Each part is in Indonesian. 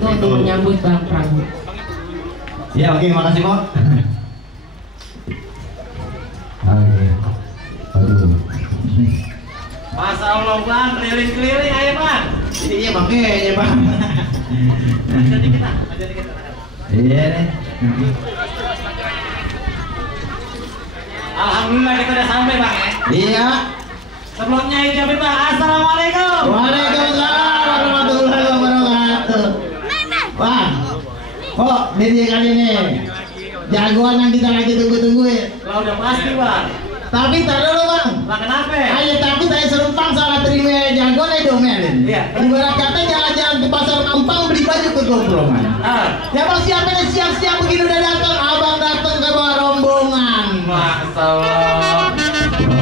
untuk menyambut Bang Prabu. Ya oke, makasih Pak. Oke. Aduh. Masya Allah Bang, keliling-keliling ayo Bang. Iya makanya Bang. Jadi kita. Iya deh. Alhamdulillah kita udah sampai Bang ya. Iya. Sebelumnya ucapin Bang, assalamualaikum. Waalaikumsalam warahmatullahi wabarakatuh. Bang, kok dia kali ini jagoan yang kita lagi tunggu-tungguin. Lah udah pasti Bang. Tapi tar dulu Bang. Lah kenapa? Ayo tapi saya serumpang salah terima jagoan aja domelin. Iya. Ibarat kata jalan-jalan ke pasar Mampang beli baju ke Gomrongan. Ya Bang siapa nih siang-siang begini udah datang, abang datang ke bawah rombongan. Masya Allah.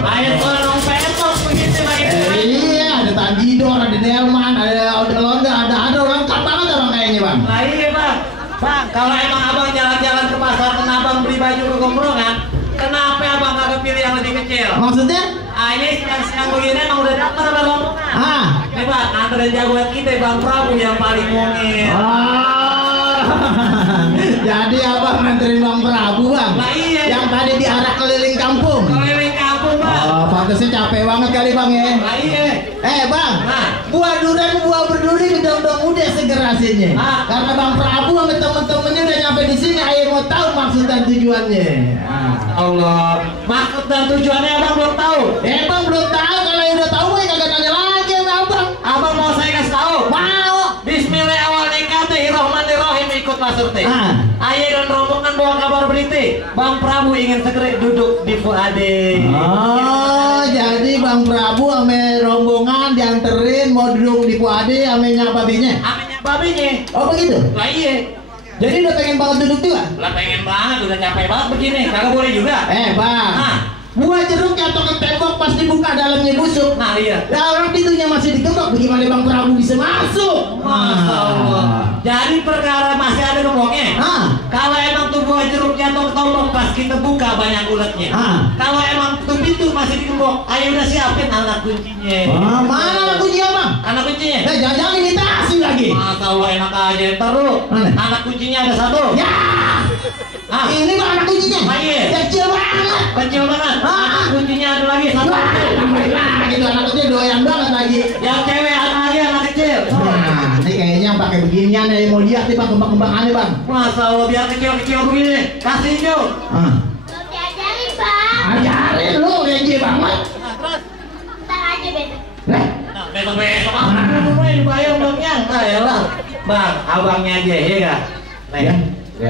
Ayo tolong petok begitu Bang. Iya, ada Tanjidor, ada Delman, ada Londa, ada lengkap banget Bang kayaknya Bang. Nah iya Bang. Bang, kalau emang abang jalan-jalan ke pasar dan abang beli baju ke Gomrongan, kenapa abang kagak pilih yang lebih kecil? Maksudnya? Ini siang-siang begini emang udah datang sama rombongan. Nih Bang, anterin jagoan kita Bang Prabu yang paling mungil. Jadi abang nganterin Bang Prabu Bang? Nah iya. Yang tadi diarak keliling kampung? Keliling kampung Bang. Oh, pantasnya capek banget kali Bang ya? Nah iya. Bang, Nah. buah durian buah berduri udah mudah seger hasilnya. Karena Bang Prabu sama temen-temennya udah nyampe di sini, ayo mau tahu maksud dan tujuannya. Allah, maksud dan tujuannya abang belum tahu. Bang belum tahu, kalau udah tahu ya kagak nanya lagi sama abang. Abang mau saya kasih tahu. Mau. Bismillah awal Bismillahirrahmanirrahim ikut masuk teh. Ayo dan rombongan bawa kabar berita. Bang Prabu ingin segera duduk di Fuade. Oh, jadi Bang Prabu sama rombongan dianterin mau duduk di Fuade amenya babinya. Aminya babinya. Oh begitu? Lah iya. Jadi udah pengen banget duduk juga? Lah pengen banget, udah capek banget begini. Kagak boleh juga. Bang. Buah jeruk jatuh ke tembok pas dibuka dalamnya busuk. Nah iya. Nah orang pintunya masih diketok, bagaimana Bang Prabu bisa masuk? Masya Allah. Jadi perkara masih ada gemboknya. Kalau emang tuh buah jeruk jatuh ke tembok pas kita buka banyak uletnya. Kalau emang tuh pintu masih digembok, ayo udah siapin anak kuncinya. Mana anak kuncinya Bang? Anak kuncinya? Jangan imitasi lagi. Masya Allah enak aja. Ntar lu, anak kuncinya ada satu. Ya. Ini Bang anak kuncinya. Iya. Kecil banget. Kecil banget. Anak kuncinya ada lagi satu. Gitu anak kecil doyan banget lagi. Yang cewek ada lagi anak kecil. Nah, ini kayaknya pakai beginian nih mau lihat nih Bang kembang-kembang aneh Bang. Masya Allah biar kecil-kecil begini. Kasih hijau. Diajarin Bang. Ajarin lu kece banget. Terus. Ntar aja besok. Nah, besok-besok apa dibayar dongnya? Nah ya lah. Bang, abangnya aja ya gak? Ya.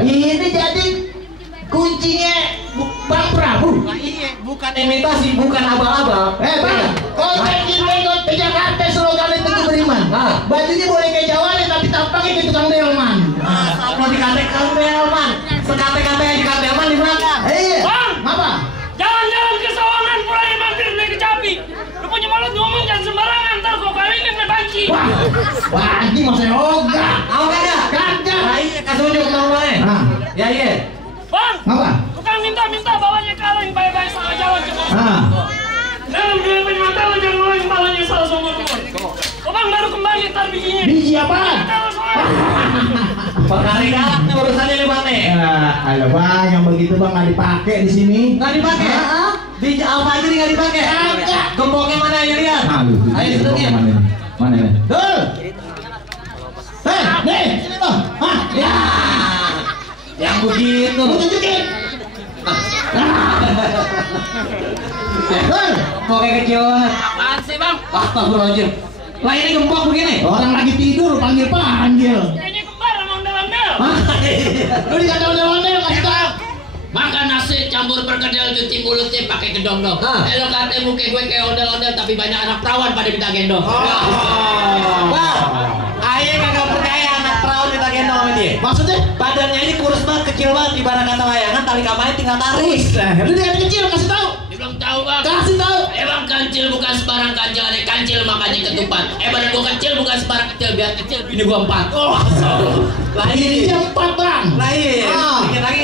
Ini jadi kuncinya Bang Prabu. Nah, iya, bukan imitasi, bukan abal-abal. Bang, konten kita ikut ke Jakarta slogan itu beriman. Bajunya boleh kayak Jawa tapi tampaknya kayak tukang delman. Kalau dikata tukang delman, sekate-kate aja tukang delman di belakang. Iya. Bang, apa? Jalan-jalan ke Sawangan mulai mampir naik kecapi. Lu punya mulut ngomong jangan sembarangan, ntar kau kawinin sama Bangki. Wah, ini masa yoga. Mau kagak? Kagak. Nah, iya, kasih unjuk kemauannya. Ya iya. Bang, Apa? tukang minta-minta bawanya kaleng baik-baik salah jalan cuma. Dalam dua mata lo jangan ngomongin balanya salah semua. Oh bang baru kembali ntar bijinya. Biji apa? Perkali galak nih urusannya nih bang nih. Halo Bang, yang begitu Bang nggak dipakai di sini. Nggak dipakai? Biji apa aja nih nggak dipakai? Kagak. Gemboknya mana ayo lihat? Ayo sedutnya. Mana ini? Tuh. Nih, sini Bang. Ya. Yang begitu. Tunjukin. Gemboknya kecil banget. Apaan sih bang? Astagfirullahaladzim. Lah ini gembok begini. Orang lagi tidur panggil. Kayaknya kembar sama ondel-ondel. Lu dikata ondel-ondel kasih tau. Makan nasi campur perkedel cuci mulutnya pakai gendong-dong. Kalau kata muka gue kayak ondel-ondel tapi banyak anak perawan pada minta gendong. Wah, ayah kagak percaya anak perawan minta gendong sama dia. Maksudnya? Badannya ini kurus banget, kecil banget, ibarat kata layangan tali kamarnya tinggal tarik. Lu dikata kecil kasih tau. Dia belum tahu bang. Kasih tau. Emang kancil bukan sebarang kancil, ada kancil makanya ketupat. Badan gue kecil bukan sebarang kecil, biar kecil bini gue 4. Lah Ini ini jam 4 Bang. Lah iya, dikit lagi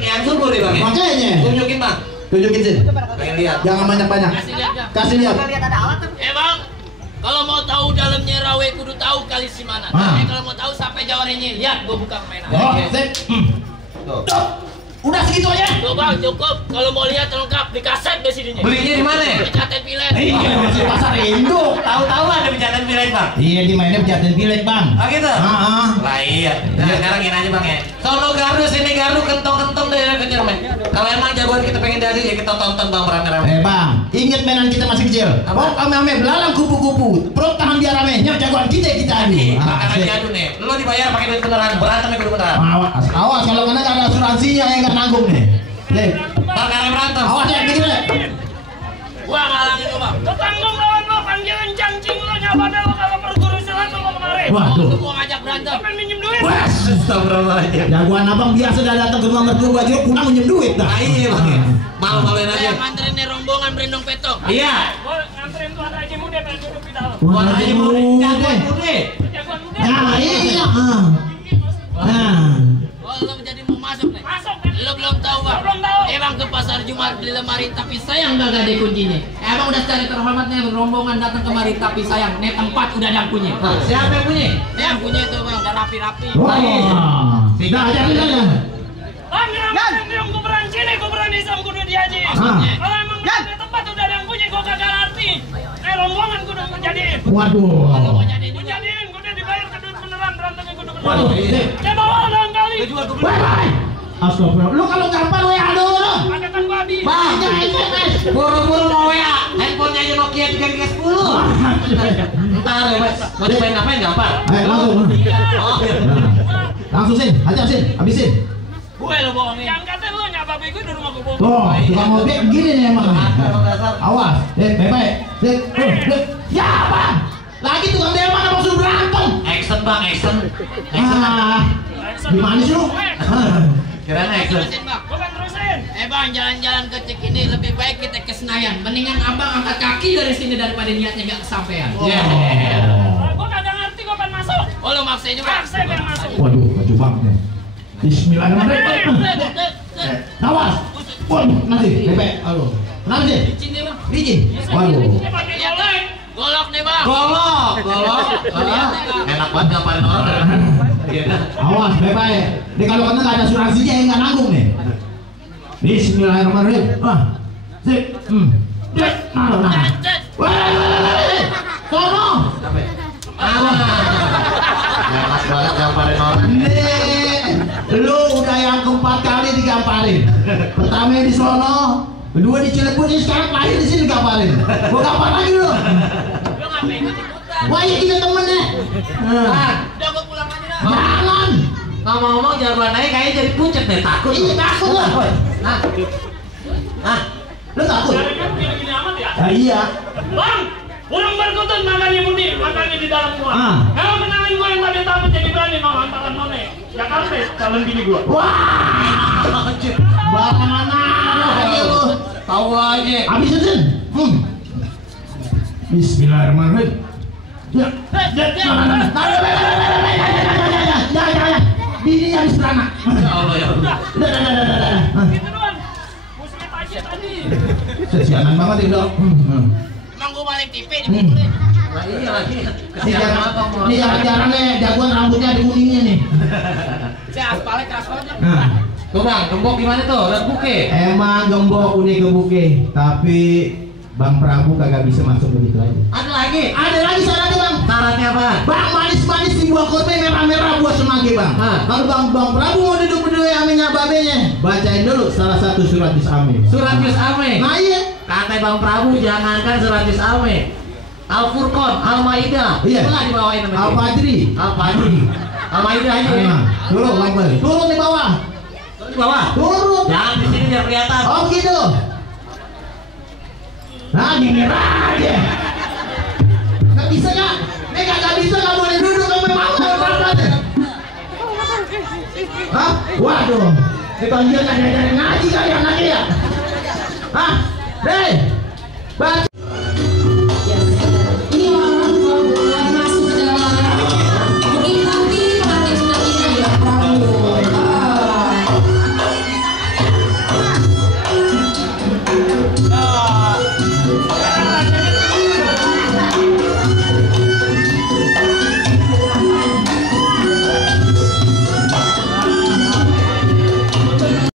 yang subur nih bang. Makanya. Tunjukin bang. Tunjukin sih. Pengen lihat. Jangan banyak-banyak. Kasih lihat bang. Kasih lihat. Bang, Kalau mau tahu dalamnya rawe kudu tahu kali si mana. Kalau mau tahu sampai jawarannya, lihat gua buka mainan. Udah segitu aja. Tuh bang, cukup. Kalau mau lihat lengkap di kaset di sininya. Belinya di mana? Pecaten Pilet. Iya, masih pasar induk. Tahu-tahu ada pecaten Pilet, Bang. Iya, di mainnya pecaten Pilet, Bang. Oh gitu? Lah iya. Nah, sekarang gini aja Bang ya. Sono Gardu, sini Gardu, kentong-kentong daerah kejar men. Kalau emang jagoan kita pengen dari ya kita tonton Bang rame-rame. Bang, inget mainan kita masih kecil. Oh, ame-ame belalang kupu-kupu. Perut tahan biar rame. Nyok jagoan kita adu. Makanan adu nih. Lo dibayar pakai duit beneran, berantemnya kudu beneran. Awas kalau kena ada asuransinya yang nggak nanggung nih. Perkara berantem. Awas ya, begini deh. Gua ngalangin lo bang. Lo tanggung lawan lo, panggilan cangcing lo nyapa deh lo kalau perguru silat lo mau kemari. Waduh. Lu mau ngajak berantem. Pengen minjem duit. Astagfirullahaladzim. Jagoan abang biasa udah datang ke rumah mertua gua juga pulang minjem duit dah. Iya Bang. Malu-maluin aja. Saya nganterin nih rombongan berendong petok. Iya. Gue nganterin tuan Haji Muda pengen duduk di dalam. Buat aja mau jagoan muda. Jagoan muda. Nah, iya. Nah. Oh, lo jadi mau masuk nih? Masuk kan? Lo belum tahu bang? Belum tahu. Emang ke pasar Jumat beli lemari tapi sayang gak ada kuncinya. Emang udah secara terhormatnya rombongan datang kemari tapi sayang nih tempat udah ada yang punya. Siapa yang punya? Yang punya itu bang udah rapi-rapi. Wah. Tidak aja aja. Bang, yang gue beranci nih, gue berani sama kudu di Haji. Maksudnya? Kalau emang ada tempat udah ada yang punya, gue kagak ngerti. Rombongan kudu ngejadiin. Waduh. Kalau mau jadi Gue jadiin, gue udah dibayar ke duit beneran, berantemnya kudu Waduh. beneran. Ya bawa dong kali. Bye. Astagfirullah. Lu kalau gampang WA dulu lu. Pakai kan gue habis. Banyak SMS. Buru-buru mau WA. Handphonenya aja Nokia 3310. Ntar ya Mas. Mau dimain ngapain gampang? Ayo langsung. Oh. Langsung Sin, aja Sin, habisin. gue lo bohongin. Yang kata lu nyapa gue di rumah gue bohong. Tuh, tukang ojek begini nih emang. Awas, baik-baik. Ya bang, lagi tukang delman apa suruh berantem? Action Bang, action. Gimana sih lu? Kirain action. Terusin bang. Gue kan terusin. Bang jalan-jalan ke Cik ini lebih baik kita ke Senayan. Mendingan abang angkat kaki dari sini daripada niatnya gak kesampaian. Gue kagak ngerti, gue pengen masuk. Oh lo maksain juga. Saya pengen masuk. Waduh, baju bang nih. Bismillahirrahmanirrahim. Awas. Waduh, nanti bebek. Aduh. Kenapa sih? Licin nih bang. Licin. Waduh. Dia pakai golek. Golok nih bang. Golok. Enak banget ngapain orang. Awas, bebek. Nih kalau kena nggak ada asuransinya yang nggak nanggung nih. Bismillahirrahmanirrahim. Wah. Sip. Nah. Wah. Sono. Enak banget ngapain orang. Nih, lu udah yang keempat kali digamparin. Pertama di sono, kedua di Cilegon, sekarang lahir di sini digamparin. Gua gampar lagi lu. Lo ngapain ikut-ikutan? Wah, iya kita temen nih. Udah gue pulang aja dah. Jangan. Ngomong-ngomong jagoan aja kayaknya jadi pucet deh, takut. Iya takut lah. Lu takut? Gini-gini amat ya. Ya iya. Bang, orang berkutut makanya mudi, makanya di dalam gua. Kalau kenalin gua yang tadi takut jadi berani antaran none. Jakarta calon bini gua. Wah. Bagaimana? Ayo. Tahu aja. Habis itu. Bismillahirrahmanirrahim. Ya. Bini yang serana. Ya Allah ya Allah. Gitu doang. Musuhnya tajir tadi. Kesianan banget itu. Emang gue balik TV di pinggul. Nah, iya lagi. Kesian apa mau? Ini jarang-jarang nih jagoan rambutnya ada kuningnya nih. Saya aspalnya keras banget. Tuh Bang, gembok gimana tuh? Lihat buke. Emang gembok udah kebuke, tapi Bang Prabu kagak bisa masuk begitu aja. Ada lagi. Ada lagi syaratnya Bang. Syaratnya apa? Bang manis-manis di buah kurma merah-merah buah semanggi Bang. Kalau Bang Prabu mau duduk berdua aminya babenya, bacain dulu salah satu surat Yus Ame. Surat Yus Ame. Nah iya. Kata Bang Prabu jangankan surat Yus Ame. Al-Furqan, Al-Maidah. Iya. Itulah dibawain sama dia. Al-Fajri. Al-Fajri. Al-Maidah aja ya. Turun Bang Bel. Turun di bawah. Di bawah. Turun. Jangan di sini biar kelihatan. Oh begitu. Nah gini aja. Nggak bisa nggak? Nih nggak bisa, nggak boleh duduk sampai malam. Hah? Waduh. Dipanggil nggak ngaji kali anaknya ya? Hah? Deh. Baca.